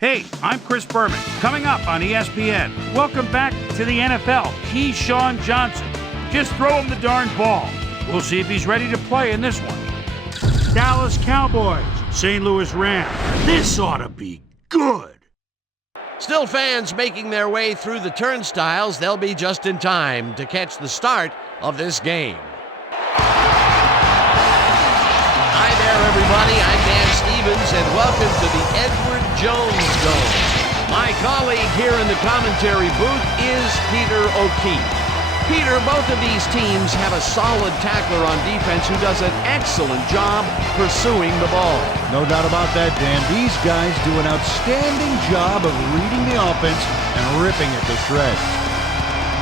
Hey, I'm Chris Berman. Coming up on ESPN, welcome back to the NFL, Keyshawn Johnson. Just throw him the darn ball. We'll see if he's ready to play in this one. Dallas Cowboys, St. Louis Rams. This ought to be good. Still fans making their way through the turnstiles. They'll be just in time to catch the start of this game. Hi there, everybody. I'm Dan Stevens, and welcome to the Edward Jones Dome. My colleague here in the commentary booth is Peter O'Keefe. Peter, both of these teams have a solid tackler on defense who does an excellent job pursuing the ball. No doubt about that, Dan. These guys do an outstanding job of reading the offense and ripping it to shreds.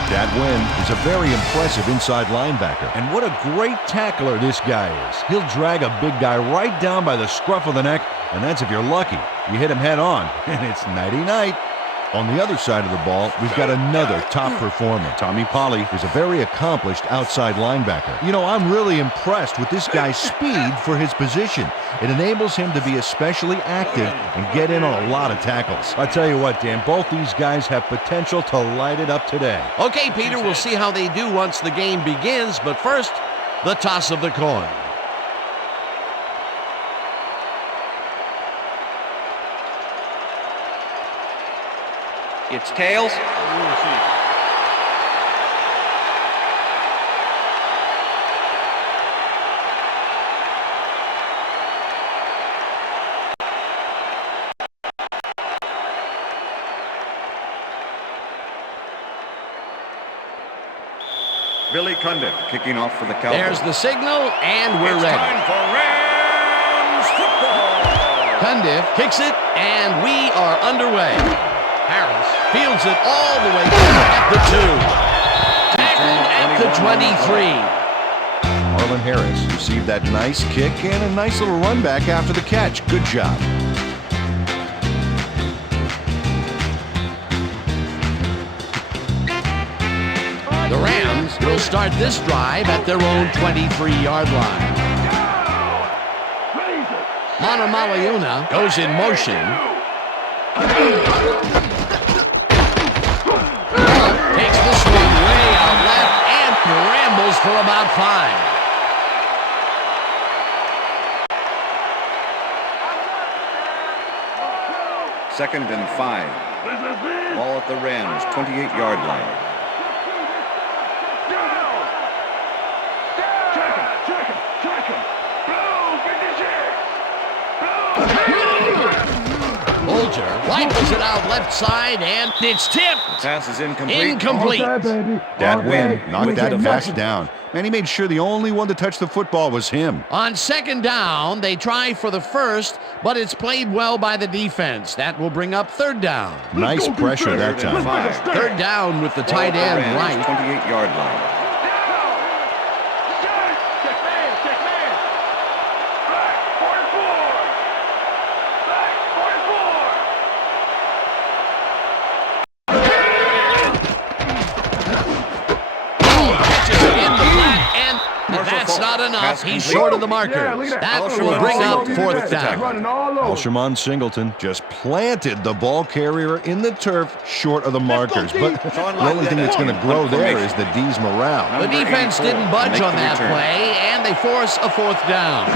Dat Wynn is a very impressive inside linebacker. And what a great tackler this guy is. He'll drag a big guy right down by the scruff of the neck, and that's if you're lucky. You hit him head on, and it's nighty-night. On the other side of the ball, we've got another top performer. Tommy Polley is a very accomplished outside linebacker. You know, I'm really impressed with this guy's speed for his position. It enables him to be especially active and get in on a lot of tackles. I tell you what, Dan, both these guys have potential to light it up today. Okay, Peter, we'll see how they do once the game begins, but first, the toss of the coin. It's tails. Billy Cundiff kicking off for the Cowboys. There's the signal, and we're It's ready. time for Rams football. Cundiff kicks it, and we are underway. Harris fields it all the way back at the 2. Tackled at the 23. Marlon Harris received that nice kick and a nice little run back after the catch. Good job. The Rams will start this drive at their own 23-yard line. Manamaliuna goes in motion. Takes the swing way out left and rambles for about 5. Second and 5. Ball at the Rams 28-yard line. Bolger rifles it out left side, and it's tipped. Pass is incomplete. Incomplete. Dat Wynn knocked that pass down, and he made sure the only one to touch the football was him. On second down, they try for the first, but it's played well by the defense. That will bring up third down. Nice pressure that time. 5. Third down with the tight end right. 28-yard line. That's not enough. He's short of the markers. That will bring up fourth down. Alshimon Singleton just planted the ball carrier in the turf short of the markers. But the only thing that's going to grow there is the D's morale. The defense didn't budge on that play, and they force a fourth down.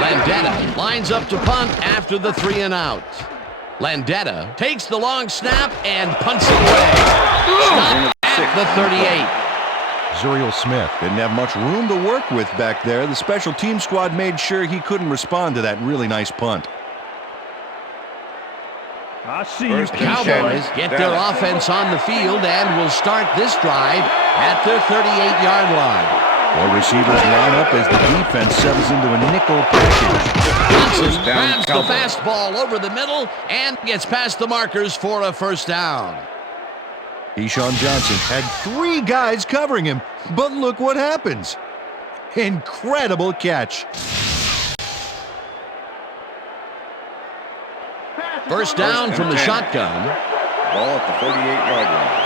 Landetta lines up to punt after the 3 and out. Landetta takes the long snap and punts it away. Stopped at the 38. Zuriel Smith didn't have much room to work with back there. The special team squad made sure he couldn't respond to that really nice punt. The Cowboys get their offense on the field and will start this drive at their 38-yard line. Four receivers line up as the defense settles into a nickel package. Johnson grabs the fastball over the middle and gets past the markers for a first down. Keyshawn Johnson had 3 guys covering him, but look what happens. Incredible catch. First down from the shotgun. Ball at the 48-yard line.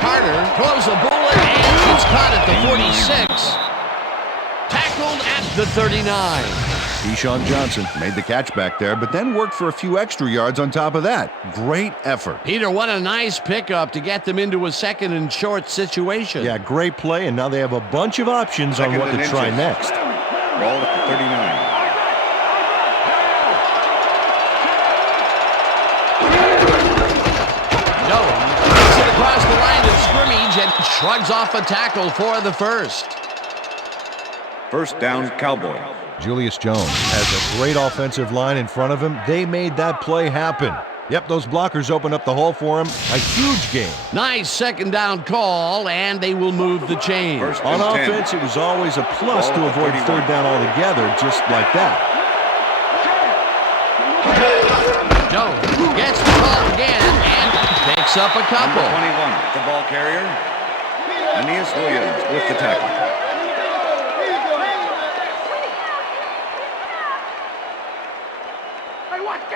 Carter throws a bullet, and it's caught at the 46. Tackled at the 39. Keyshawn Johnson made the catch back there, but then worked for a few extra yards on top of that. Great effort. Peter, what a nice pickup to get them into a second and short situation. Yeah, great play, and now they have a bunch of options on what to try next. Ball at the 39. Takes it across the line of scrimmage and shrugs off a tackle for the first. First down, Cowboys. Julius Jones has a great offensive line in front of him. They made that play happen. Yep, those blockers opened up the hole for him. A huge game. Nice second down call, and they will move the chain. On offense, it was always a plus to avoid third down altogether, just like that. Jones gets the ball again and picks up a couple. Number 21, the ball carrier. Aeneas Williams with the tackle.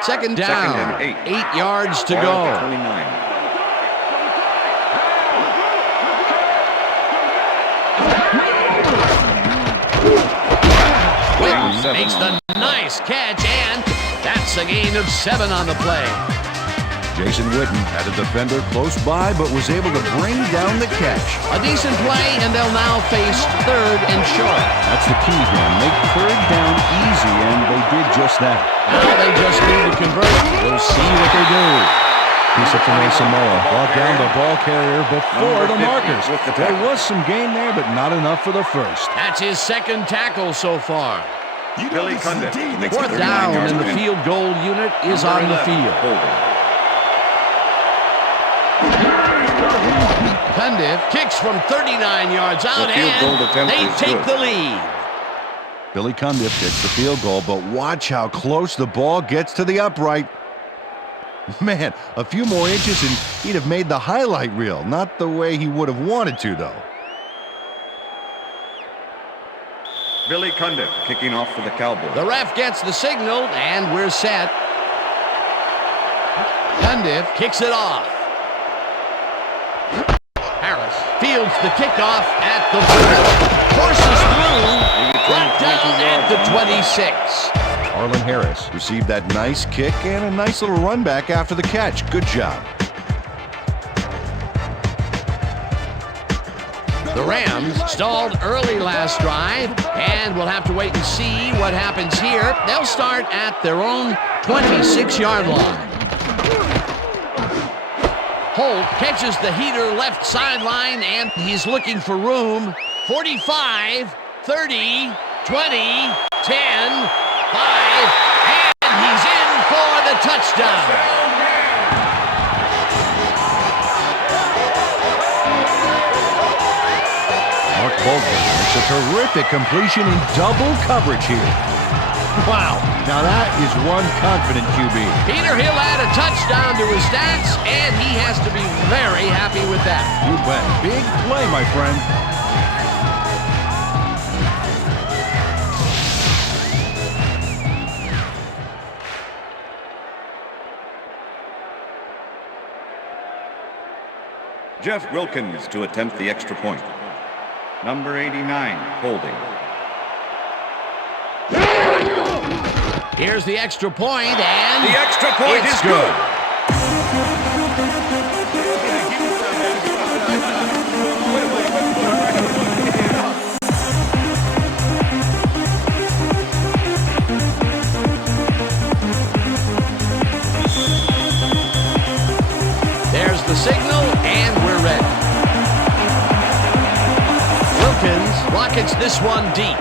Second down, 8 yards to go. 29. Witten makes the nice catch, and that's a gain of 7 on the play. Jason Witten had a defender close by, but was able to bring down the catch. A decent play, and they'll now face third and short. That's the key, Dan. Make third down easy, and they did just that. Now they just need to convert. We'll see what they do. Piece of Samoa brought down the ball carrier before the markers. There was some gain there, but not enough for the first. That's his second tackle so far. Billy Cundiff. Fourth down, and the field goal unit is on the field. Cundiff kicks from 39 yards out, and they take the lead. Billy Cundiff kicks the field goal, but watch how close the ball gets to the upright. Man, a few more inches and he'd have made the highlight reel. Not the way he would have wanted to, though. Billy Cundiff kicking off for the Cowboys. The ref gets the signal, and we're set. Cundiff kicks it off. Harris fields the kickoff at the 40. Forces through. Brought down at the 26. Arlen Harris received that nice kick and a nice little run back after the catch. Good job. The Rams stalled early last drive, and we'll have to wait and see what happens here. They'll start at their own 26-yard line. Holt catches the heater left sideline, and he's looking for room. 45, 30, 20, 10, 5, and he's in for the touchdown. Mark Bolton makes a terrific completion in double coverage here. Wow, now that is one confident QB. Peter, he'll add a touchdown to his stats, and he has to be very happy with that. You bet. Big play, my friend. Jeff Wilkins to attempt the extra point. Number 89, holding. Here's the extra point, and The extra point is good. There's the signal, and we're ready. Wilkins rockets this one deep.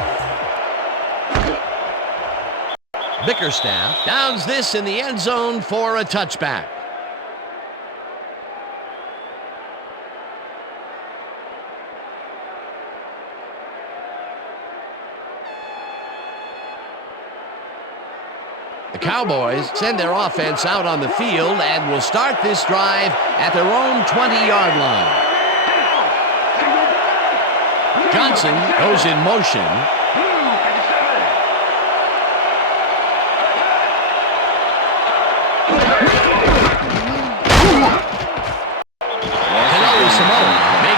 Bickerstaff downs this in the end zone for a touchback. The Cowboys send their offense out on the field and will start this drive at their own 20-yard line. Johnson goes in motion.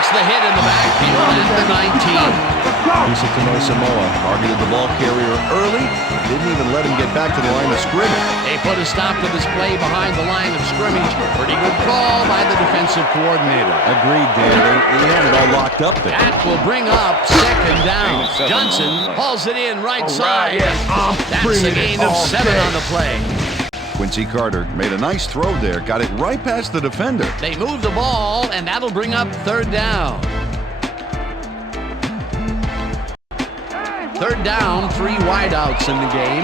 The hit in the backfield at the 19. Visit to North Samoa targeted the ball carrier early. Didn't even let him get back to the line of scrimmage. They put a stop to this play behind the line of scrimmage. Pretty good call by the defensive coordinator. Agreed, Dan. He had it all locked up there. That will bring up second down. Johnson hauls it in right side. That's a gain of 7 on the play. Quincy Carter made a nice throw there. Got it right past the defender. They move the ball, and that'll bring up third down. Third down, 3 wideouts in the game.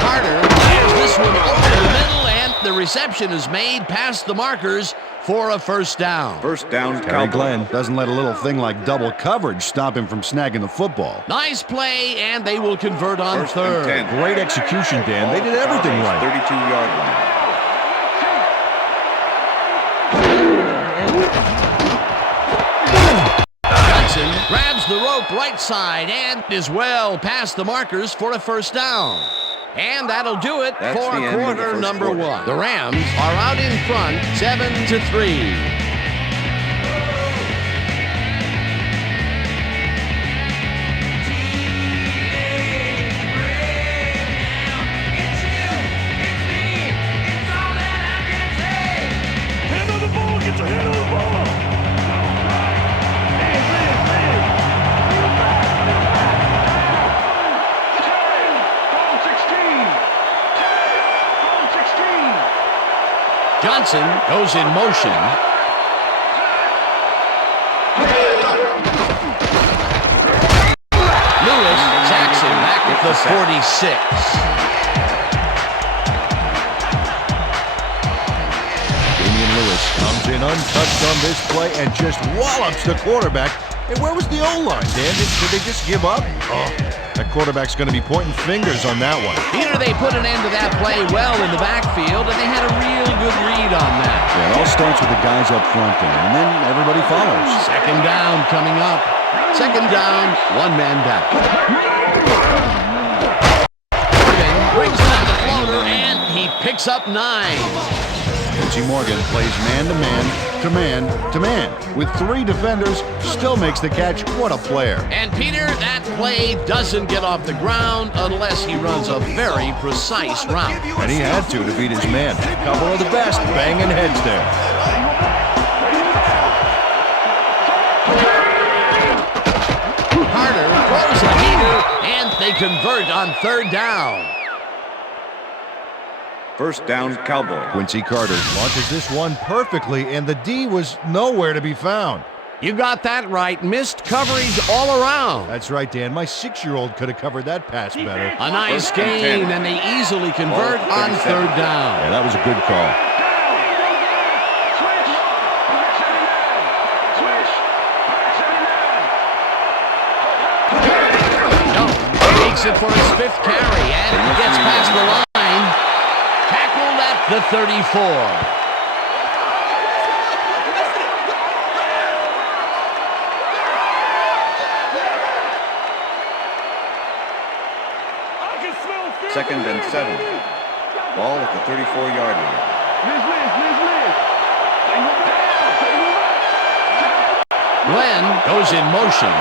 Carter fires this one over the middle, and the reception is made past the markers for a first down. First down, Terry Cowboys. Glenn doesn't let a little thing like double coverage stop him from snagging the football. Nice play, and they will convert on First and third. 10. Great execution, Dan. They did everything right. 32-yard line. Johnson grabs the rope right side and is well past the markers for a first down. And that'll do it That's for the end of the quarter first number quarter. 1. The Rams are out in front, 7-3. Johnson goes in motion. Lewis sacks him back at the 46. Damian Lewis comes in untouched on this play and just wallops the quarterback. Hey, where was the O-line, Dan? Did they just give up? Oh, that quarterback's going to be pointing fingers on that one. Peter, they put an end to that play well in the backfield, and they had a real good read on that. Yeah, it all starts with the guys up front there, and then everybody follows. Second down coming up. Second down, 1 man back. Morgan brings down the floater, and he picks up 9. Quincy Morgan plays man-to-man, to man, to man. With 3 defenders, still makes the catch. What a player. And Peter, that play doesn't get off the ground unless he runs a very precise route. And he had to beat his man. A couple of the best banging heads there. Carter throws a heater, and they convert on third down. First down, Cowboys. Quincy Carter launches this one perfectly, and the D was nowhere to be found. You got that right. Missed coverage all around. That's right, Dan. My 6-year-old could have covered that pass better. A nice First and gain, 10. and they easily convert Ball on 37. third down. Yeah, that was a good call. Takes it for his 5th carry, and he gets past the line. Tackled at the 34. Second and 7. Ball at the 34-yard line. Glenn goes in motion.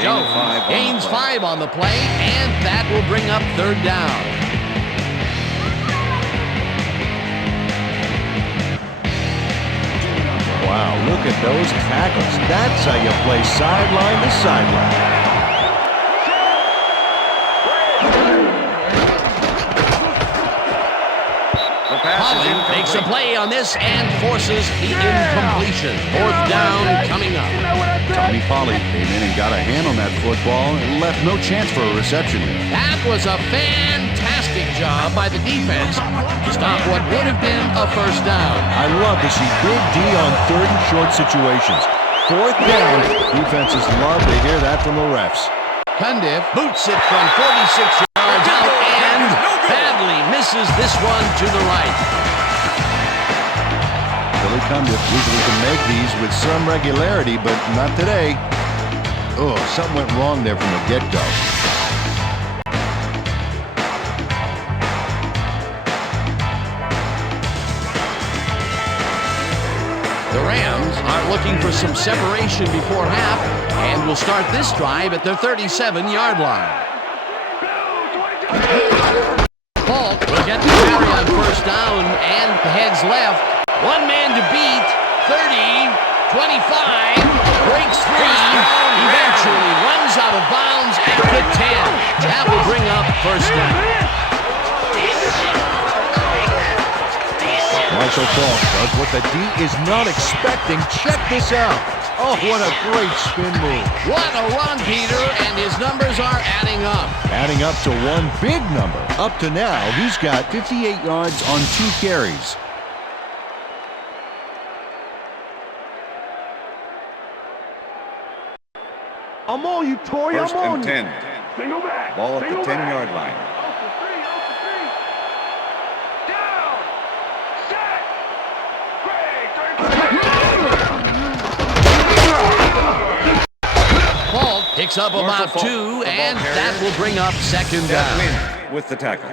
Jones gains 5 on the play, and that will bring up third down. Wow, look at those tackles. That's how you play sideline to sideline. Holland makes a play on this and forces the incompletion. Fourth down coming up. Tommy Polley came in and got a hand on that football and left no chance for a reception there. That was a fantastic job by the defense to stop what would have been a first down. I love to see big D on 3rd and short situations. 4th down, defenses love to hear that from the refs. Cundiff boots it from 46 yards out and badly misses this one to the right. Billy Cundiff usually can make these with some regularity, but not today. Oh, something went wrong there from the get-go. The Rams are looking for some separation before half and will start this drive at their 37-yard line. Falk will get the carry on first down and heads left. One man to beat. 30, 25, breaks free, eventually runs out of bounds at the 10. That will bring up first down. Marshall Falk does what the D is not expecting. Check this out. Oh, what a great spin move. What a run, Peter, and his numbers are adding up. Adding up to one big number. Up to now, he's got 58 yards on 2 carries. I'm on you, Tori. First I'm on and 10. Ball at the 10-yard line. Falk picks up about 2, and that will bring up second down. Win with the tackle.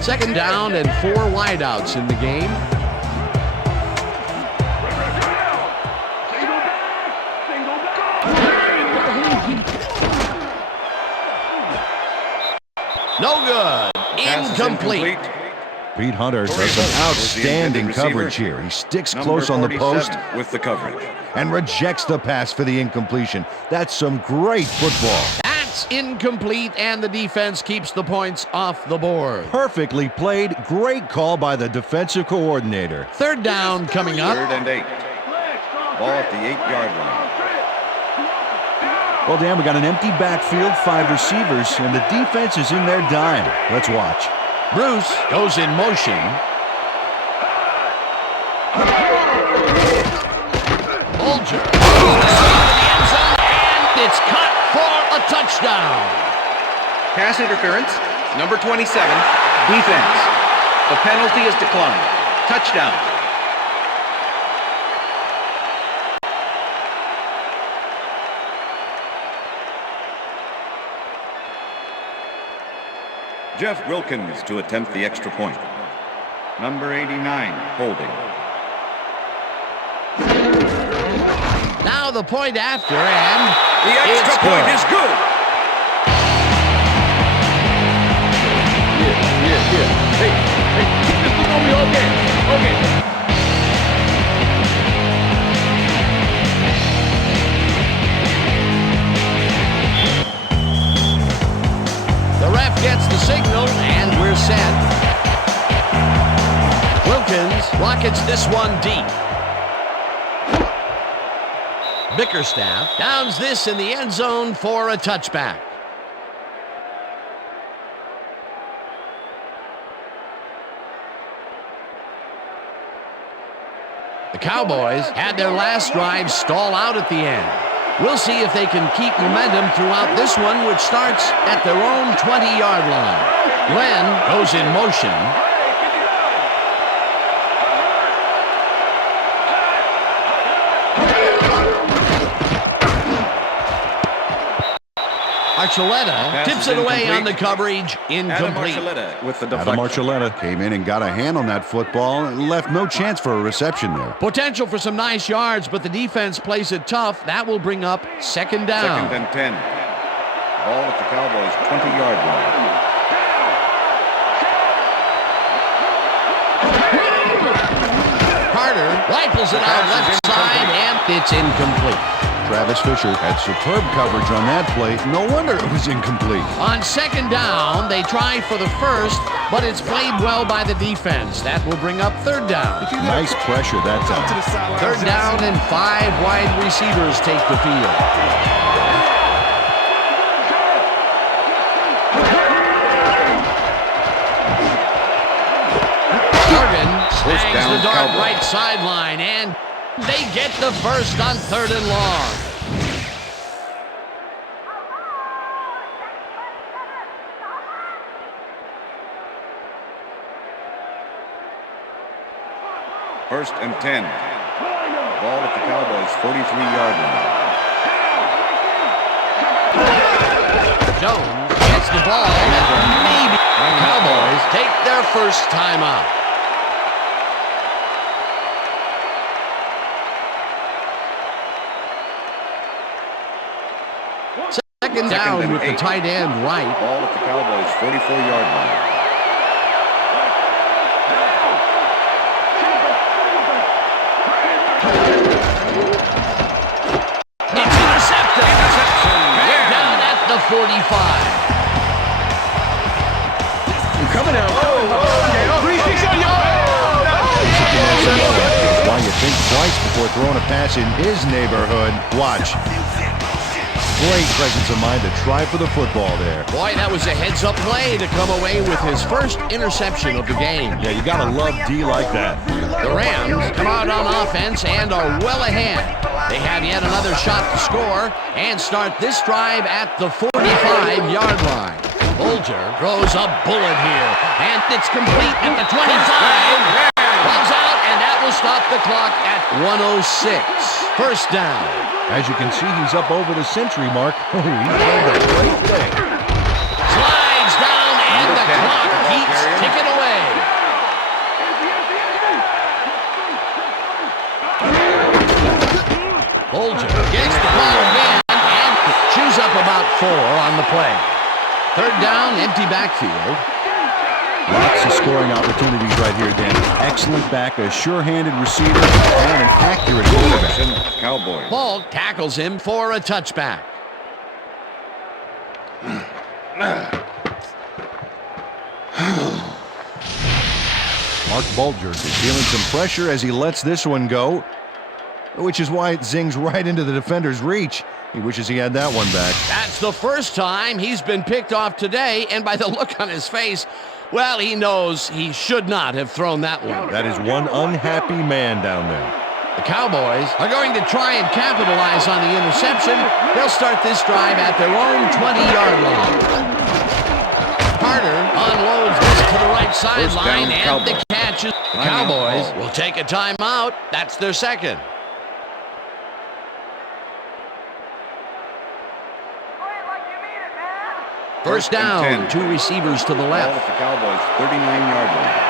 Second down and 4 wideouts in the game. No good. Incomplete. Pete Hunter does some outstanding coverage here. He sticks close on the post with the coverage and rejects the pass for the incompletion. That's some great football. That's incomplete, and the defense keeps the points off the board. Perfectly played. Great call by the defensive coordinator. Third down coming up. 3rd and 8. Ball at the 8-yard line. Well, Dan, we got an empty backfield, 5 receivers, and the defense is in their dime. Let's watch. Bruce goes in motion. Bulger. And it's caught for a touchdown. Pass interference, number 27, defense. The penalty is declined. Touchdown. Jeff Wilkins to attempt the extra point. Number 89, holding. Now the point after, and The extra point is good. Hey, keep this thing on me all game. Okay. the ref gets the signal, and we're set. Wilkins rockets this one deep. Bickerstaff downs this in the end zone for a touchback. The Cowboys had their last drive stall out at the end. We'll see if they can keep momentum throughout this one, which starts at their own 20-yard line. Glenn goes in motion. Archuleta tips it away on the coverage. Incomplete. Adam Archuleta with the Adam deflection. Archuleta came in and got a hand on that football and left no chance for a reception there. Potential for some nice yards, but the defense plays it tough. That will bring up second down. 2nd and 10. Ball at the Cowboys' 20-yard line. Carter rifles it out left side, and it's incomplete. Travis Fisher had superb coverage on that play. No wonder it was incomplete. On second down, they try for the first, but it's played well by the defense. That will bring up third down. Nice pressure that time. Third down and 5 wide receivers take the field. Morgan snags the dart right sideline, and they get the first on 3rd and long. First and 10. Ball at the Cowboys' 43-yard line. Jones gets the ball and maybe Cowboys take their first timeout. Second down with the tight end right. Ball at the Cowboys' 44-yard line. It's intercepted. Down at the 45. Coming out. Why you think twice before throwing a pass in his neighborhood. Watch. Great presence of mind to try for the football there. Boy, that was a heads-up play to come away with his first interception of the game. Yeah, you gotta love D like that. The Rams come out on offense and are well ahead. They have yet another shot to score and start this drive at the 45-yard line. Bolger throws a bullet here, and it's complete at the 25. Runs out, and that will stop the clock at 1:06. First down. As you can see, he's up over the century mark. Oh, he played a great thing. Slides down, and the clock keeps ticking away. Bolger gets the ball again and chews up about 4 on the play. Third down, empty backfield. Lots of scoring opportunities right here, Dan. Excellent back, a sure-handed receiver, and an accurate quarterback. Cowboys. Ball tackles him for a touchback. Mark Bolger is feeling some pressure as he lets this one go, which is why it zings right into the defender's reach. He wishes he had that one back. That's the first time he's been picked off today, and by the look on his face, well, he knows he should not have thrown that one. That is one unhappy man down there. The Cowboys are going to try and capitalize on the interception. They'll start this drive at their own 20-yard line. Carter unloads this to the right sideline, and the catch is... The Cowboys will take a timeout. That's their second. First down, 2 receivers to the left. Ball at the Cowboys' 39-yard line.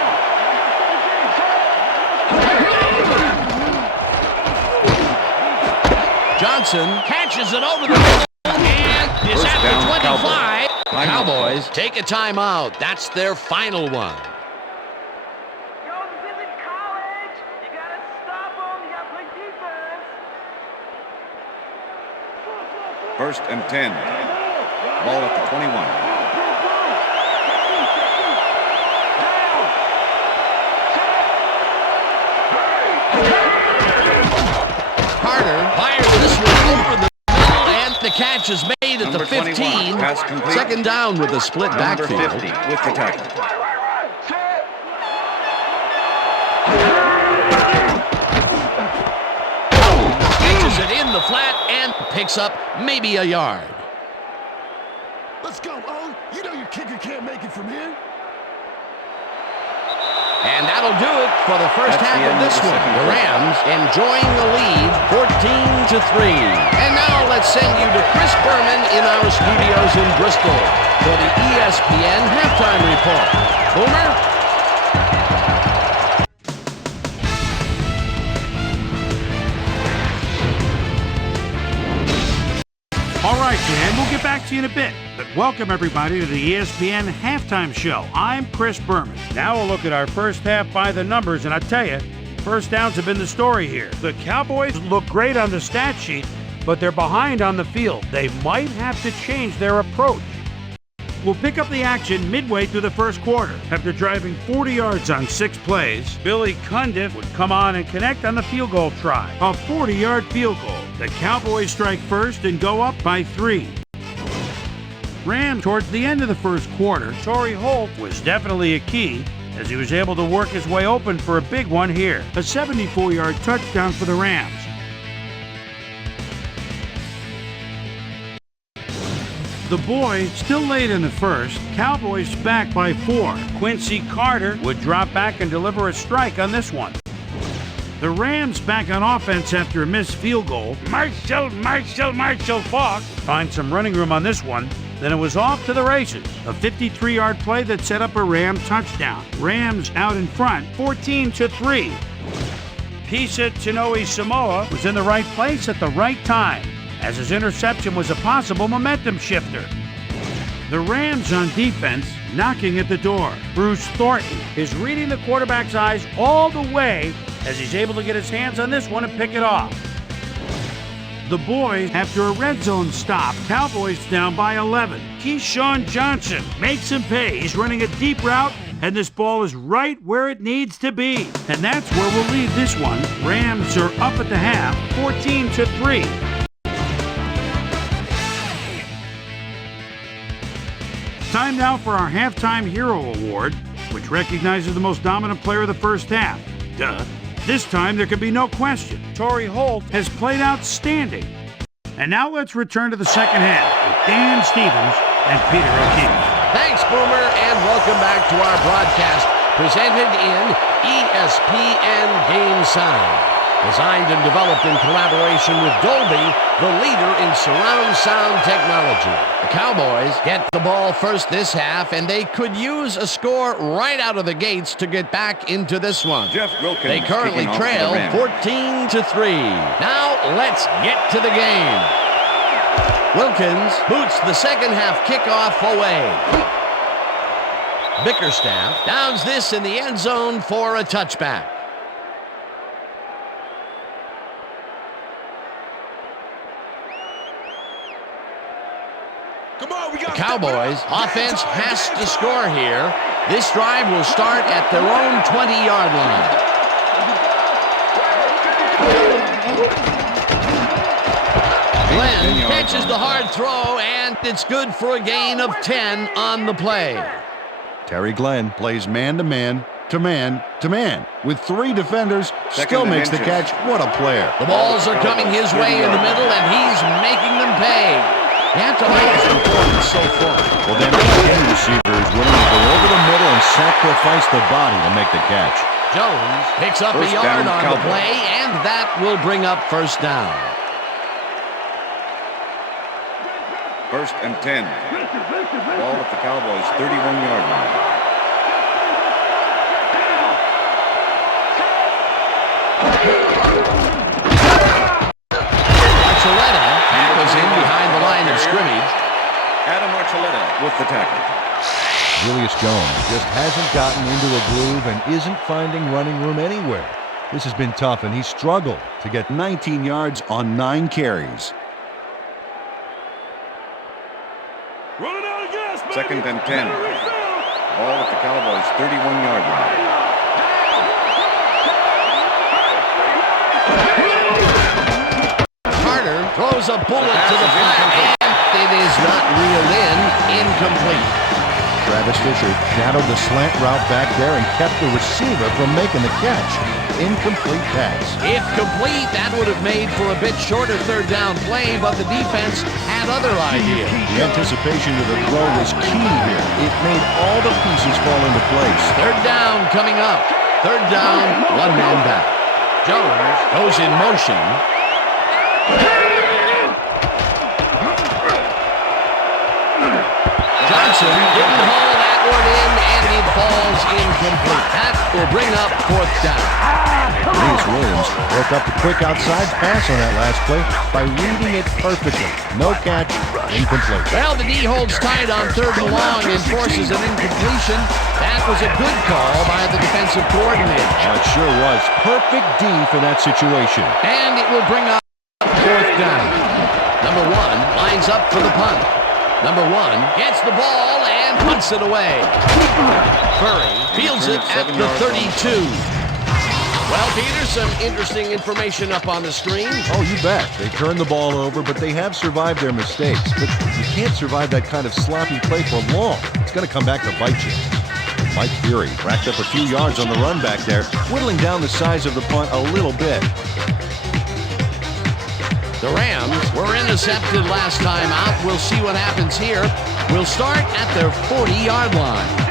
Johnson catches it over the middle and is at the 25. Cowboys take a timeout. That's their final one. Jones is in college. You gotta stop him. You gotta play defense. First and 10. Ball at the 21. Carter fires this one over the middle, and the catch is made at the 15. Second down with a split backfield. Number 50 with the tackle. Catches it in the flat and picks up maybe a yard. Let's go, O. You know your kicker can't make it from here. And that'll do it for the first half of this one. The Rams enjoying the lead 14-3. And now let's send you to Chris Berman in our studios in Bristol for the ESPN halftime report. Boomer? All right, Dan, we'll get back to you in a bit. But welcome, everybody, to the ESPN Halftime Show. I'm Chris Berman. Now we'll look at our first half by the numbers, and I tell you, first downs have been the story here. The Cowboys look great on the stat sheet, but they're behind on the field. They might have to change their approach. We'll pick up the action midway through the first quarter. After driving 40 yards on 6 plays, Billy Cundiff would come on and connect on the field goal try. A 40-yard field goal. The Cowboys strike first and go up by 3. Ran towards the end of the first quarter, Torrey Holt was definitely a key as he was able to work his way open for a big one here. A 74-yard touchdown for the Rams. The boy still late in the first. Cowboys back by 4. Quincy Carter would drop back and deliver a strike on this one. The Rams back on offense after a missed field goal. Marshall Faulk finds some running room on this one. Then it was off to the races. A 53-yard play that set up a Ram touchdown. Rams out in front, 14-3. Pisa Tinoe Samoa was in the right place at the right time, as his interception was a possible momentum shifter. The Rams on defense knocking at the door. Bruce Thornton is reading the quarterback's eyes all the way as he's able to get his hands on this one and pick it off. The boys, after a red zone stop, Cowboys down by 11. Keyshawn Johnson makes him pay. He's running a deep route, and this ball is right where it needs to be. And that's where we'll leave this one. Rams are up at the half, 14-3. Time now for our Halftime Hero Award, which recognizes the most dominant player of the first half. Duh. This time there can be no question. Torrey Holt has played outstanding. And now let's return to the second half with Dan Stevens and Peter O'Keefe. Thanks, Boomer, and welcome back to our broadcast presented in ESPN Game Sound. Designed and developed in collaboration with Dolby, the leader in surround sound technology. The Cowboys get the ball first this half, and they could use a score right out of the gates to get back into this one. Jeff Wilkins They currently kicking off trail for the Rams. 14-3. Now let's get to the game. Wilkins boots the second half kickoff away. Bickerstaff downs this in the end zone for a touchback. The Cowboys offense has to score here. This drive will start at their own 20-yard line. Glenn catches the hard throw, and it's good for a gain of 10 on the play. Terry Glenn plays man-to-man to man-to-man. With 3 defenders, still makes the catch. What a player. The balls are coming his way in the middle, and he's making them pay. You have to like his performance so far. Well, then any receiver is willing to go over the middle and sacrifice the body to make the catch. Jones picks up First a yard down, on the Cowboys. play, and that will bring up first down. First and 10. Ball at the Cowboys' 31-yard line. Archuleta tackles in behind the line of scrimmage. Adam Archuleta with the tackle. Julius Jones just hasn't gotten into a groove and isn't finding running room anywhere. This has been tough, and he's struggled to get 19 yards on 9 carries. Second and 10. Ball at the Cowboys' 31-yard line. Carter throws a bullet to the flat, and it is not reeled in. Incomplete. Travis Fisher shadowed the slant route back there and kept the receiver from making the catch. Incomplete pass. If complete, that would have made for a bit shorter third down play, but the defense had other ideas. The anticipation of the throw was key here. It made all the pieces fall into place. Third down coming up. Third down, one man back. Jones goes in motion. Johnson didn't haul that one in, and it falls incomplete. That will bring up fourth down. Reese Williams broke up the quick outside pass on that last play by reading it perfectly. No catch, incomplete. Well, the D holds tight on third and long and forces an incompletion. That was a good call by the defensive coordinator. It sure was. Perfect D for that situation. And it will bring up fourth down. Number 1 lines up for the punt. Number 1 gets the ball and punts it away. Furry fields it at the 32. Well, Peter, some interesting information up on the screen. Oh, you bet. They turned the ball over, but they have survived their mistakes. But you can't survive that kind of sloppy play for long. It's going to come back to bite you. Mike Fury racked up a few yards on the run back there, whittling down the size of the punt a little bit. The Rams were intercepted last time out. We'll see what happens here. We'll start at their 40-yard line.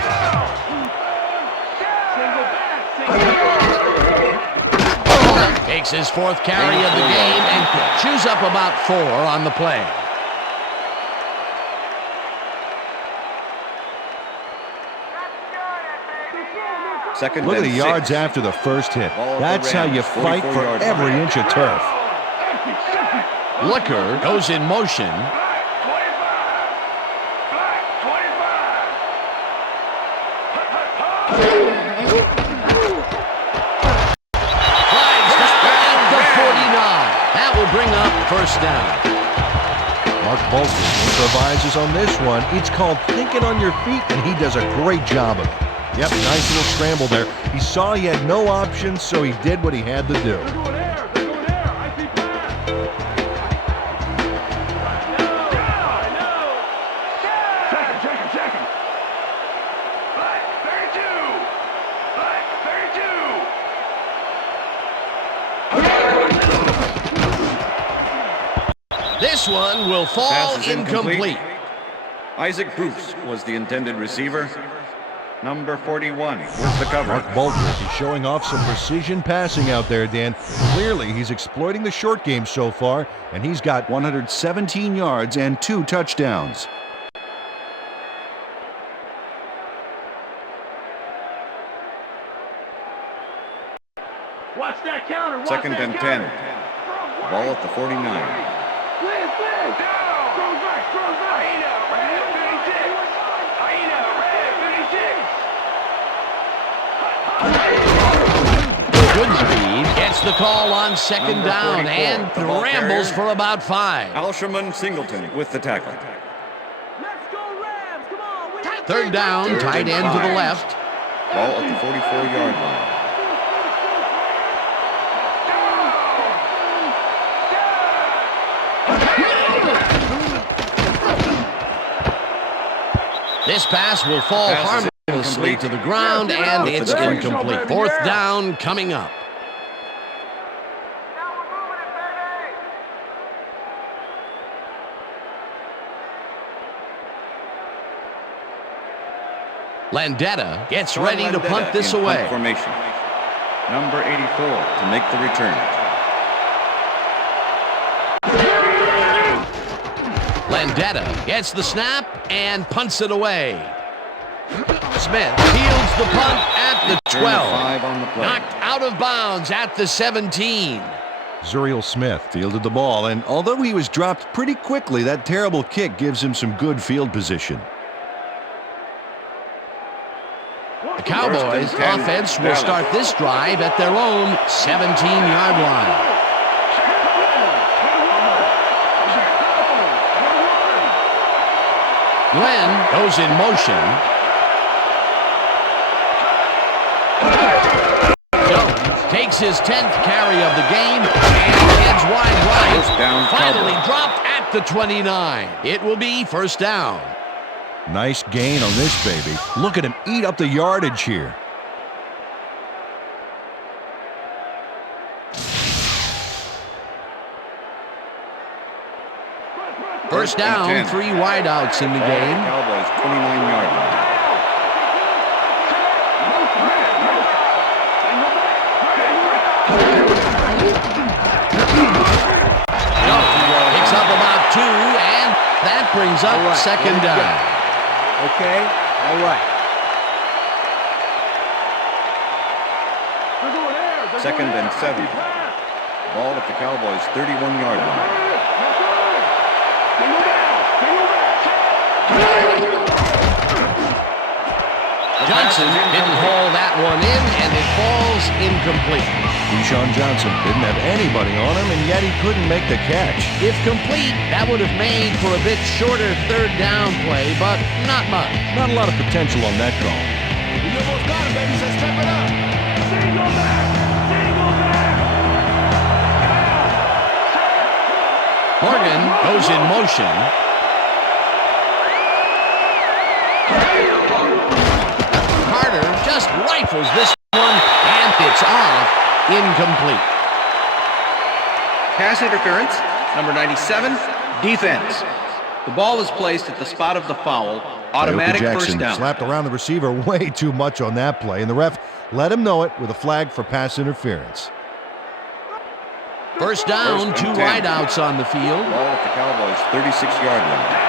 Takes his 4th carry of the game and chews up about 4 on the play. Second Look at and the yards 6. after the first hit. Ball at the That's how Rams, you fight for 44-yard every line. inch of turf. Looker goes in motion. That will bring up first down. Mark Bolton improvises on this one. It's called thinking on your feet, and he does a great job of it. Yep, nice little scramble there. He saw he had no options, so he did what he had to do. This one will fall Pass is incomplete. Isaac Bruce was the intended receiver. Number 41 with the cover. Mark Bolton is showing off some precision passing out there, Dan. Clearly, he's exploiting the short game so far, and he's got 117 yards and 2 touchdowns. Watch that counter. Watch Second that and counter. 10. Ball at the 49. Good speed. Gets the call on second Number down 44, and the ball rambles carrier. for about 5. Alsherman Singleton with the tackle. Let's go Rams. Come on. We need Third down, Third tight and end to the 5. left. Ball at the 44-yard line. This pass will fall Pass is harmlessly incomplete. to the ground, and With the it's deflection. incomplete. 4th down coming up. Now we're moving it, baby. Landetta gets ready to punt this in punt away. formation. Number 84 to make the return. Landetta gets the snap and punts it away. Smith fields the punt at the Turn of 12. 5 on the play. Knocked out of bounds at the 17. Zuriel Smith fielded the ball, and although he was dropped pretty quickly, that terrible kick gives him some good field position. The Cowboys First and 10, offense will Dallas. start this drive at their own 17-yard line. Glenn goes in motion. Jones takes his 10th carry of the game and heads wide right. First down, Finally Cowboys. dropped at the 29. It will be first down. Nice gain on this baby. Look at him eat up the yardage here. First and down, 10. 3 wideouts in the Ball at game. the Cowboys 29-yard line. Picks up about 2, and that brings up second down. Okay, all right. Second and 7. Ball at the Cowboys 31-yard line. Johnson didn't haul that one in, and it falls incomplete. Keyshawn Johnson didn't have anybody on him, and yet he couldn't make the catch. If complete, that would have made for a bit shorter third down play, but not much. Not a lot of potential on that call. You almost got it, baby, so step it up. Single back. Single back. Morgan goes in motion. Carter just rifles this one, and it's off. Incomplete. Pass interference, number 97, defense. The ball is placed at the spot of the foul. Automatic Aoki first Jackson down. slapped around the receiver way too much on that play, and the ref let him know it with a flag for pass interference. First down, 2 wideouts on the field. Ball at the Cowboys' 36-yard line.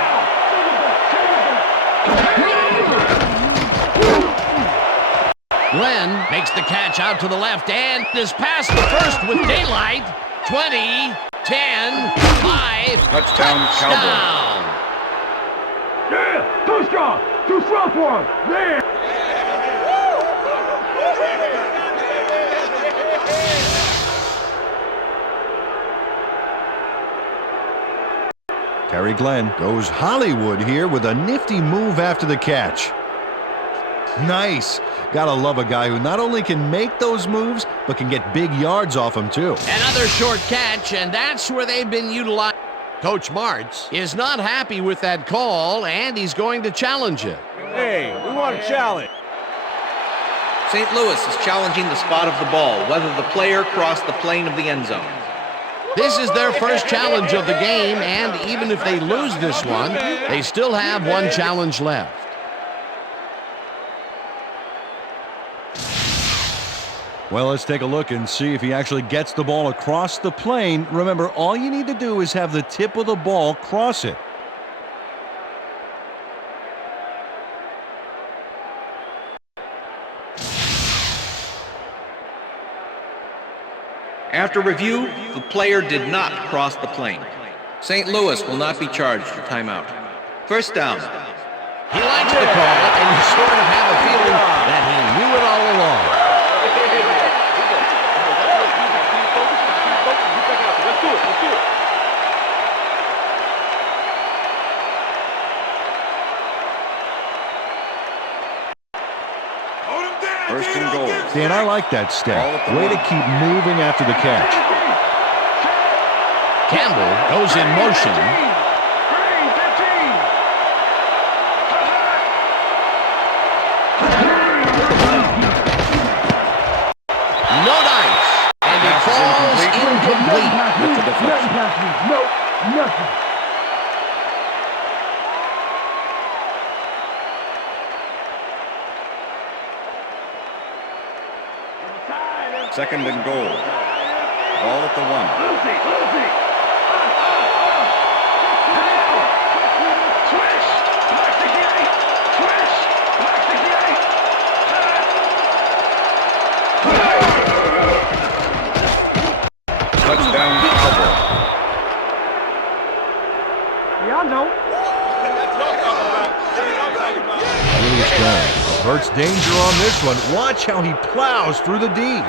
Glenn makes the catch out to the left and is past the first with daylight. 20, 10, 5. Touchdown, Cowboys. Yeah, too strong. Too strong for him. There. Terry Glenn goes Hollywood here with a nifty move after the catch. Nice. Gotta love a guy who not only can make those moves, but can get big yards off them too. Another short catch, and that's where they've been utilized. Coach Martz is not happy with that call, and he's going to challenge it. Hey, we want a challenge. St. Louis is challenging the spot of the ball, whether the player crossed the plane of the end zone. This is their first challenge of the game, and even if they lose this one, they still have one challenge left. Well, let's take a look and see if he actually gets the ball across the plane. Remember, all you need to do is have the tip of the ball cross it. After review, the player did not cross the plane. St. Louis will not be charged for timeout. First down. He likes the call, and you sort of have a feeling that he knew it all along. First and goal. Dan, I like that step. Way to keep moving after the catch. Campbell goes in motion. No dice. And it falls incomplete. With the deflection. No, nothing. Second and goal. Ball at the 1. Touchdown, Cowboys. Y'all know. Really strong. Hurts danger on this one. Watch how he plows through the D.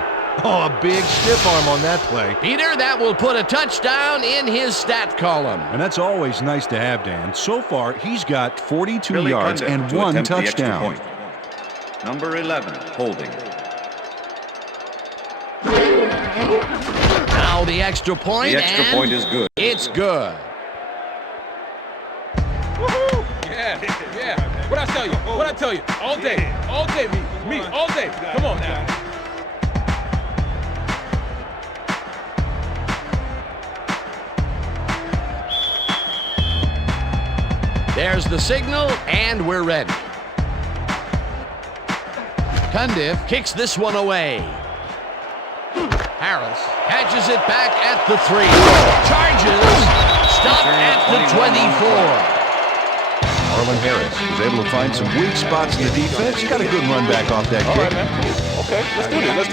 Oh, a big stiff arm on that play. Peter, that will put a touchdown in his stat column. And that's always nice to have, Dan. So far, he's got 42 Billy yards Cundiff and to 1 attempt the extra touchdown. point. Number 11, holding. Now the extra point, The extra and point is good. it's good. Yeah. What I tell you? What I tell you? All day, me, all day. Come on now. There's the signal, and we're ready. Cundiff kicks this one away. Harris catches it back at the 3. Charges. Stopped at the 24. Marlon Harris was able to find some weak spots in the defense. Got a good run back off that kick. All right, man. Okay, let's do this.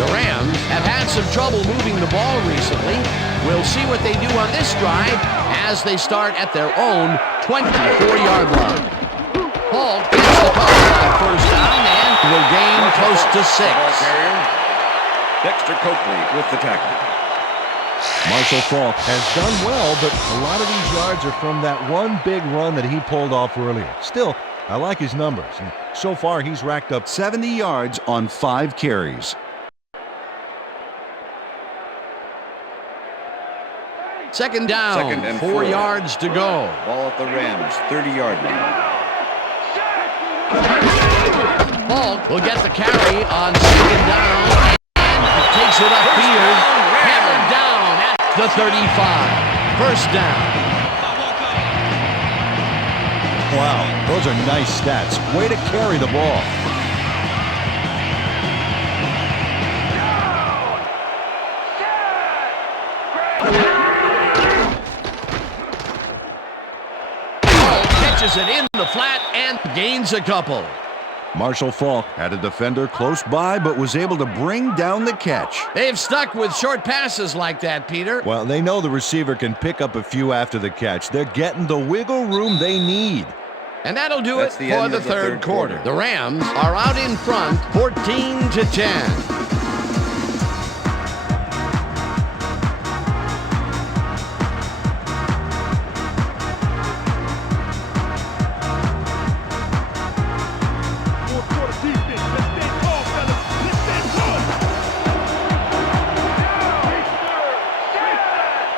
The Rams have had some trouble moving the ball recently. We'll see what they do on this drive as they start at their own 24-yard line. Paul gets the call on first down and will gain close to 6. Dexter Coakley with the tackle. Marshall Faulk has done well, but a lot of these yards are from that one big run that he pulled off earlier. Still, I like his numbers. And so far, he's racked up 70 yards on 5 carries. Second down, Second and 4 4. yards to go. Ball at the Rams, 30-yard line. Faulk will get the carry on second down and takes it upfield. Hammered down at the 35. First down. Wow, those are nice stats. Way to carry the ball. Catches it in the flat and gains a couple. Marshall Faulk had a defender close by, but was able to bring down the catch. They've stuck with short passes like that, Peter. Well, they know the receiver can pick up a few after the catch. They're getting the wiggle room they need. And that'll do it for the third quarter. The Rams are out in front, 14-10.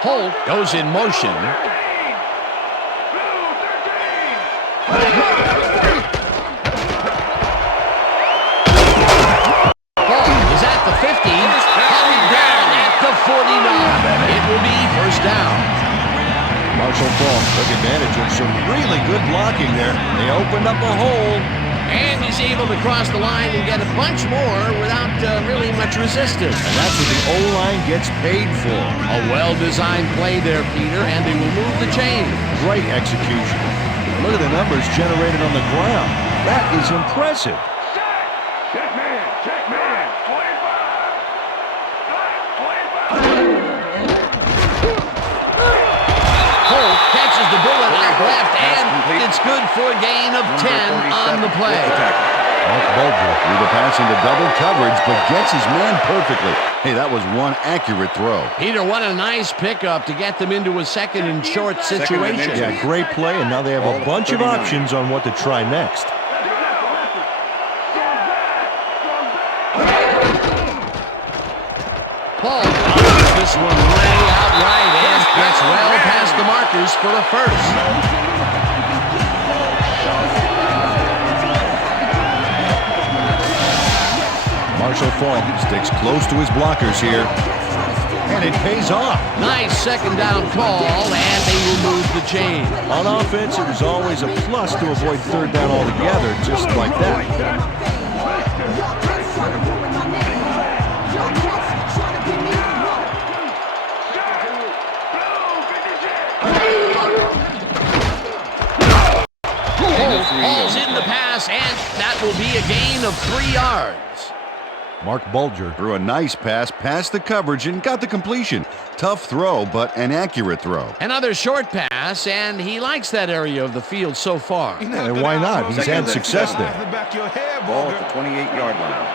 Holt goes in motion. Ball is at the 50. Held down at the 49. It will be first down. Marshall Faulk took advantage of some really good blocking there. They opened up a hole. And he's able to cross the line and get a bunch more without really much resistance. And that's what the O-line gets paid for. A well-designed play there, Peter, and they will move the chain. Great execution. Look at the numbers generated on the ground. That is impressive. Check man, check man. 25. Holt catches the bullet out left, and it's good for a gain of 10 on the play. Mark Bulger threw the pass into double coverage, but gets his man perfectly. Hey, that was one accurate throw. Peter, what a nice pickup to get them into a second and short situation. Yeah, great play, and now they have a bunch of options on what to try next. Paul this one way out right and gets well past the markers for a first. Marshall Faulk sticks close to his blockers here, and it pays off. Nice second down call, and they will move the chain. On offense, it was always a plus to avoid third down altogether, just like that. Falls in the pass, and that will be a gain of 3 yards. Mark Bulger threw a nice pass past the coverage and got the completion. Tough throw, but an accurate throw. Another short pass, and he likes that area of the field so far. Yeah, why not? He's had success there. Ball at the 28-yard line.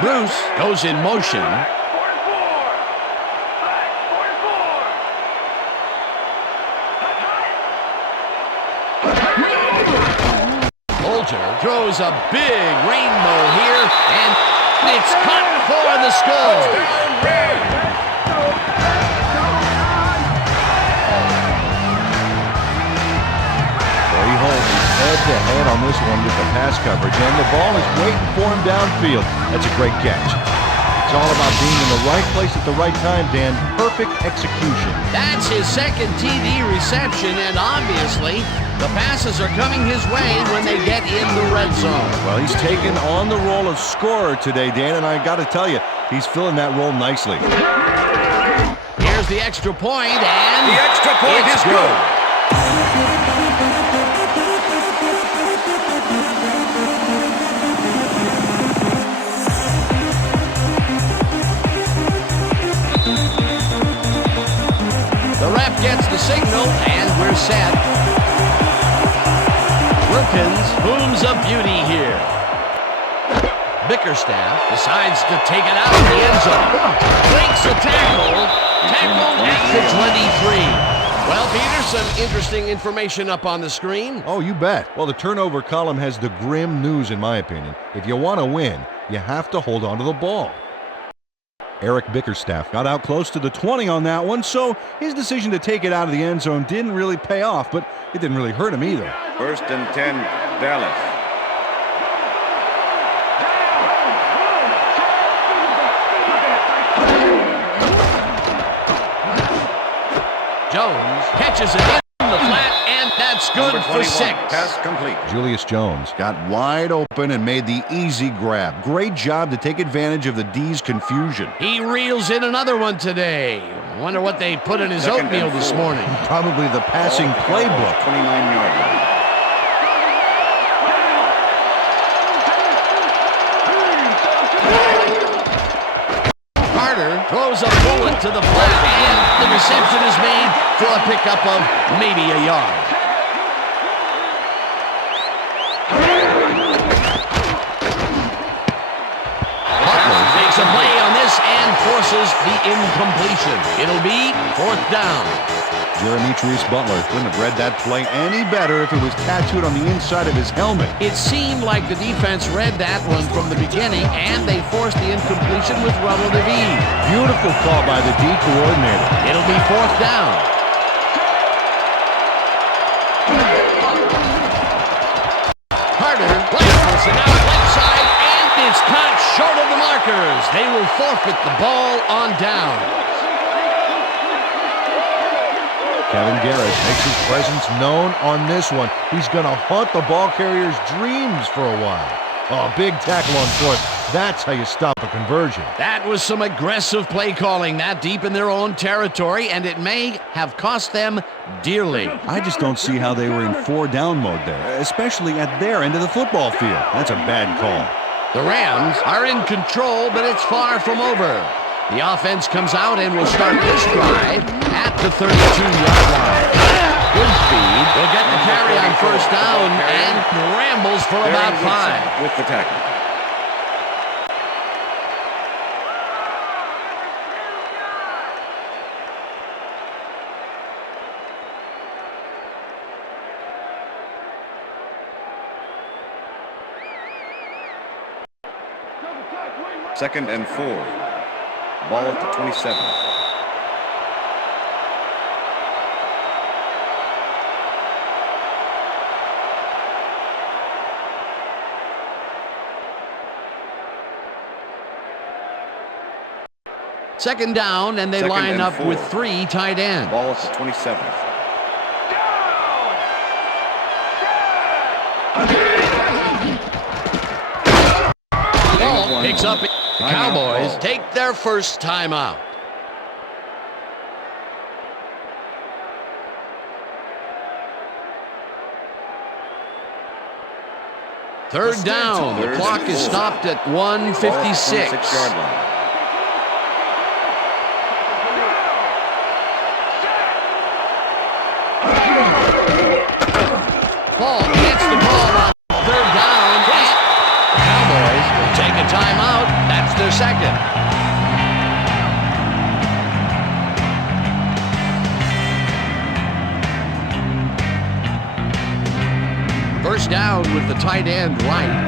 Bruce goes in motion. Throws a big rainbow here, and it's cut for the score. Corey Holt is head-to-head on this one with the pass coverage, and the ball is waiting for him downfield. That's a great catch. It's all about being in the right place at the right time, Dan. Perfect execution. That's his second TD reception, and obviously the passes are coming his way when they get in the red zone. Well, he's taken on the role of scorer today, Dan, and I got to tell you, he's filling that role nicely. Here's the extra point, and the extra point is good. The ref gets the signal, and we're set. Wilkins booms a beauty here. Bickerstaff decides to take it out of the end zone. Breaks a tackle. Tackled at the 23. Well, Peter, some interesting information up on the screen. Oh, you bet. Well, the turnover column has the grim news, in my opinion. If you want to win, you have to hold on to the ball. Eric Bickerstaff got out close to the 20 on that one, so his decision to take it out of the end zone didn't really pay off, but it didn't really hurt him either. 1st and 10, Dallas. Jones catches it in the flat, and that's good Number for 21, 6. pass complete. Julius Jones got wide open and made the easy grab. Great job to take advantage of the D's confusion. He reels in another one today. Wonder what they put in his Second oatmeal and this 4. morning. Probably the passing Ball at the playbook. 29-yard line. Carter throws a bullet to the flat, and the reception is made for a pickup of maybe a yard. Butler makes a play on this and forces the incompletion. It'll be 4th down. Jeremy Butler couldn't have read that play any better if it was tattooed on the inside of his helmet. It seemed like the defense read that one from the beginning, and they forced the incompletion with relative ease. Beautiful call by the D coordinator. It'll be 4th down. Carter rifles it out left side, and it's caught short of the markers. They will forfeit the ball on down. Kevin Garrett makes his presence known on this one. He's going to haunt the ball carrier's dreams for a while. Oh, big tackle on 4th. That's how you stop a conversion. That was some aggressive play calling that deep in their own territory, and it may have cost them dearly. I just don't see how they were in 4-down mode there, especially at their end of the football field. That's a bad call. The Rams are in control, but it's far from over. The offense comes out and will start this drive at the 32-yard line. Good speed. Will get the carry on 1st down and rambles for about 5. With the tackle. Second and 4. Ball at the 27. Second down, and they line up with 3 tight ends. Ball at the 27. Ball picks up. The Cowboys take their first timeout. Third down. The clock is stopped at 1:56. 6-yard line. Paul gets the ball on 3rd down. The Cowboys will take a timeout. That's their second. First down with the tight end right.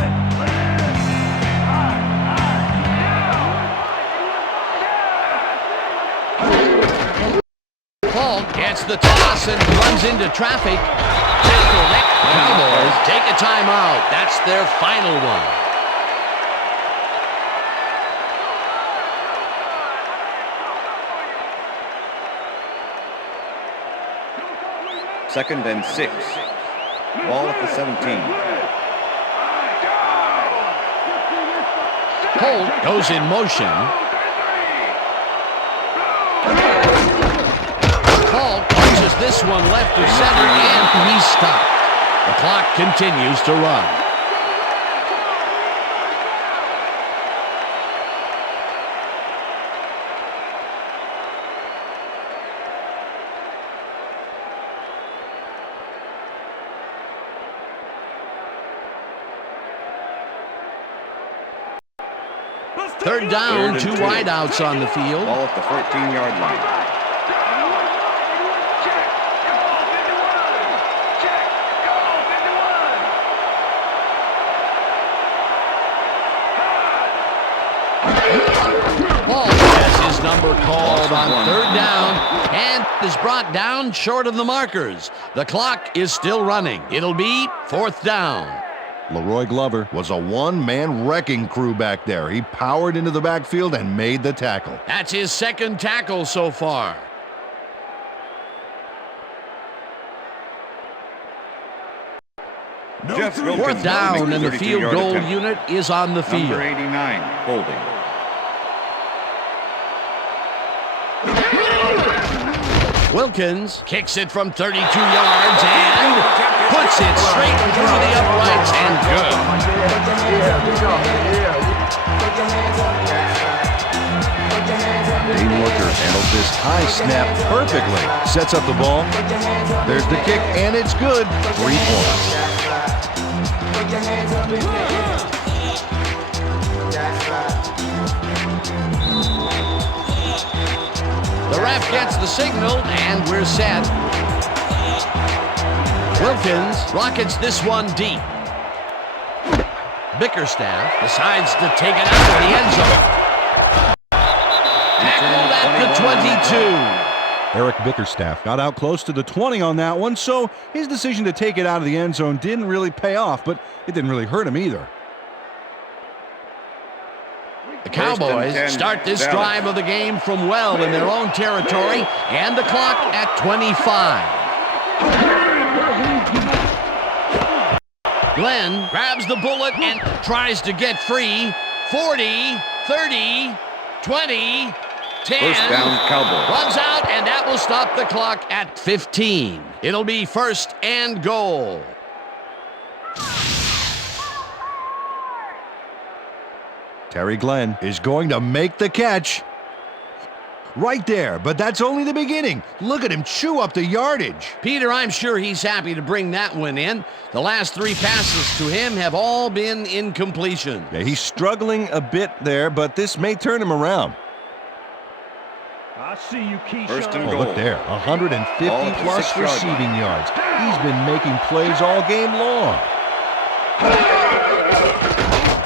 Paul gets the toss and runs into traffic. Cowboys take a timeout. That's their final one. Second and 6. Ball at the 17. Holt goes in motion. Paul punches this one left of center, and he's stopped. The clock continues to run. Third down, 2 wideouts on the field. Ball at the 14-yard line. Paul has his number called on 3rd down and is brought down short of the markers. The clock is still running. It'll be 4th down. Leroy Glover was a one-man wrecking crew back there. He powered into the backfield and made the tackle. That's his 2nd tackle so far. Jeff Wilkins Fourth down, makes and the 32 field yard goal attempt. unit is on the field. Number 89, holding. Wilkins kicks it from 32 yards and puts it straight through the uprights and good. Dean Looker handles this high snap perfectly. Sets up the ball. There's the kick, and it's good. 3 points. The ref gets the signal, and we're set. Wilkins rockets this one deep. Bickerstaff decides to take it out of the end zone. Tackled at the 22. Eric Bickerstaff got out close to the 20 on that one, so his decision to take it out of the end zone didn't really pay off, but it didn't really hurt him either. The Cowboys start this drive of the game from well in their own territory, and the clock at 25. Glenn grabs the bullet and tries to get free. 40, 30, 20, 10. First down, Cowboys. Runs out, and that will stop the clock at 15. It'll be first and goal. Terry Glenn is going to make the catch. Right there, but that's only the beginning. Look at him chew up the yardage. Peter, I'm sure he's happy to bring that one in. The last 3 passes to him have all been incompletion. Yeah, he's struggling a bit there, but this may turn him around. I see you, Keyshawn. First and Oh, goal. look there, 150 Ball at the plus 6 yard line. receiving yards. He's been making plays all game long.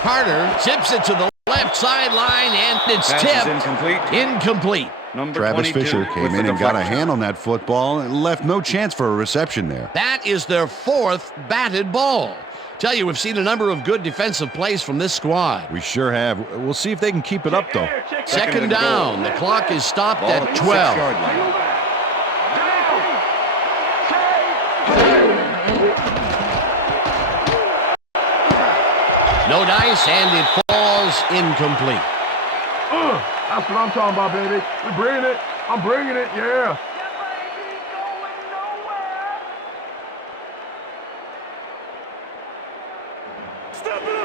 Carter tips it to the left sideline, and it's Pass is tipped. incomplete. Incomplete. Number Travis 22 Fisher came with the in and got a deflection. hand on that football and left no chance for a reception there. That is their 4th batted ball. Tell you, we've seen a number of good defensive plays from this squad. We sure have. We'll see if they can keep it up, though. Second and down. goal. The clock is stopped Ball at at the 12. 6 yard line. No dice, and it falls incomplete. That's what I'm talking about, baby. We bringing it. I'm bringing it, yeah.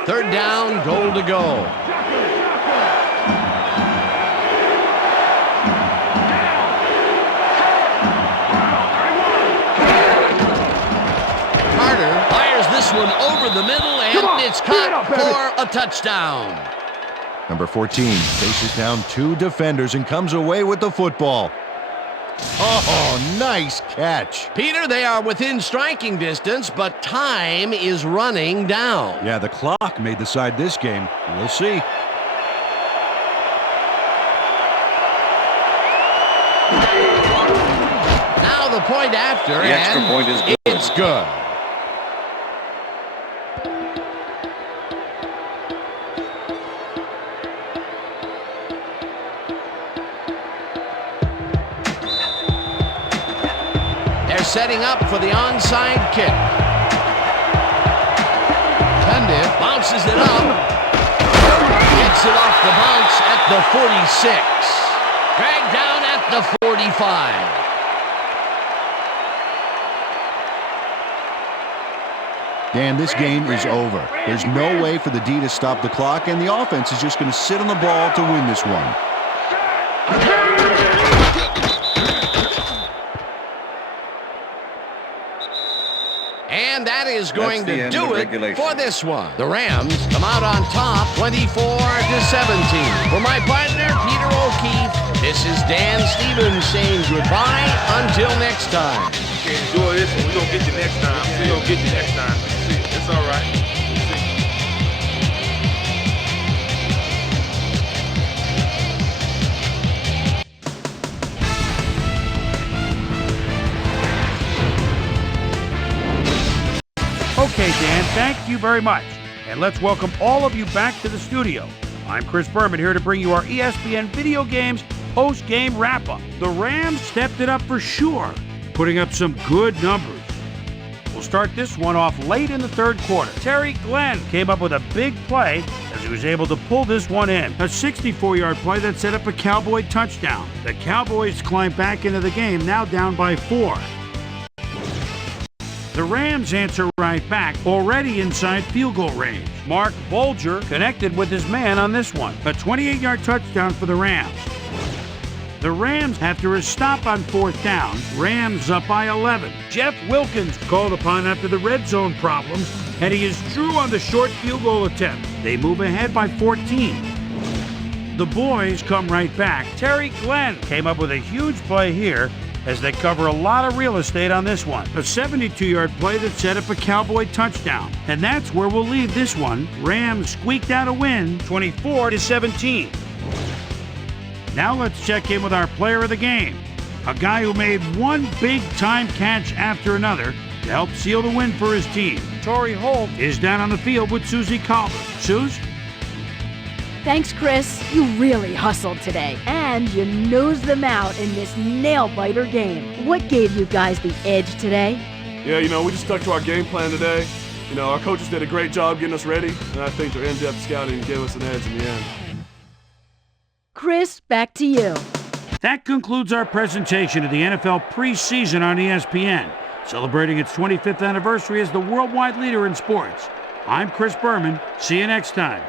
Third down, goal to go. Carter fires this one over the middle, and it's caught for a touchdown. Number 14 faces down 2 defenders and comes away with the football. Oh, nice catch. Peter, they are within striking distance, but time is running down. Yeah, the clock may decide this game. We'll see. Now the point after, The extra and point is good. it's good. They're setting up for the onside kick. Cundiff bounces it up. Gets it off the bounce at the 46. Dragged down at the 45. Dan, this game is over. There's no way for the D to stop the clock, and the offense is just going to sit on the ball to win this one. And that is going That's the to end do of it regulation. for this one. The Rams come out on top 24-17. For my partner, Peter O'Keefe, this is Dan Stevens saying goodbye until next time. You can't enjoy this one. We're going to get you next time. We're going to get you next time. See, it's all right. Okay, Dan, thank you very much. And let's welcome all of you back to the studio. I'm Chris Berman here to bring you our ESPN Video Games post-game wrap-up. The Rams stepped it up for sure, putting up some good numbers. will start this one off late in the third quarter. Terry Glenn came up with a big play as he was able to pull this one in. A 64-yard play that set up a Cowboy touchdown. The Cowboys climb back into the game, now down by 4. The Rams answer right back, already inside field goal range. Mark Bolger connected with his man on this one. A 28-yard touchdown for the Rams. The Rams, after a stop on 4th down, Rams up by 11. Jeff Wilkins called upon after the red zone problems, and he is true on the short field goal attempt. They move ahead by 14. The boys come right back. Terry Glenn came up with a huge play here as they cover a lot of real estate on this one. A 72-yard play that set up a Cowboy touchdown. And that's where we'll leave this one. Rams squeaked out a win, 24-17. Now let's check in with our player of the game, a guy who made one big-time catch after another to help seal the win for his team. Torrey Holt is down on the field with Susie Colbert. Suze? Thanks, Chris. You really hustled today, and you nosed them out in this nail-biter game. What gave you guys the edge today? Yeah, we just stuck to our game plan today. Our coaches did a great job getting us ready, and I think their in-depth scouting gave us an edge in the end. Chris, back to you. That concludes our presentation of the NFL preseason on ESPN, celebrating its 25th anniversary as the worldwide leader in sports. I'm Chris Berman. See you next time.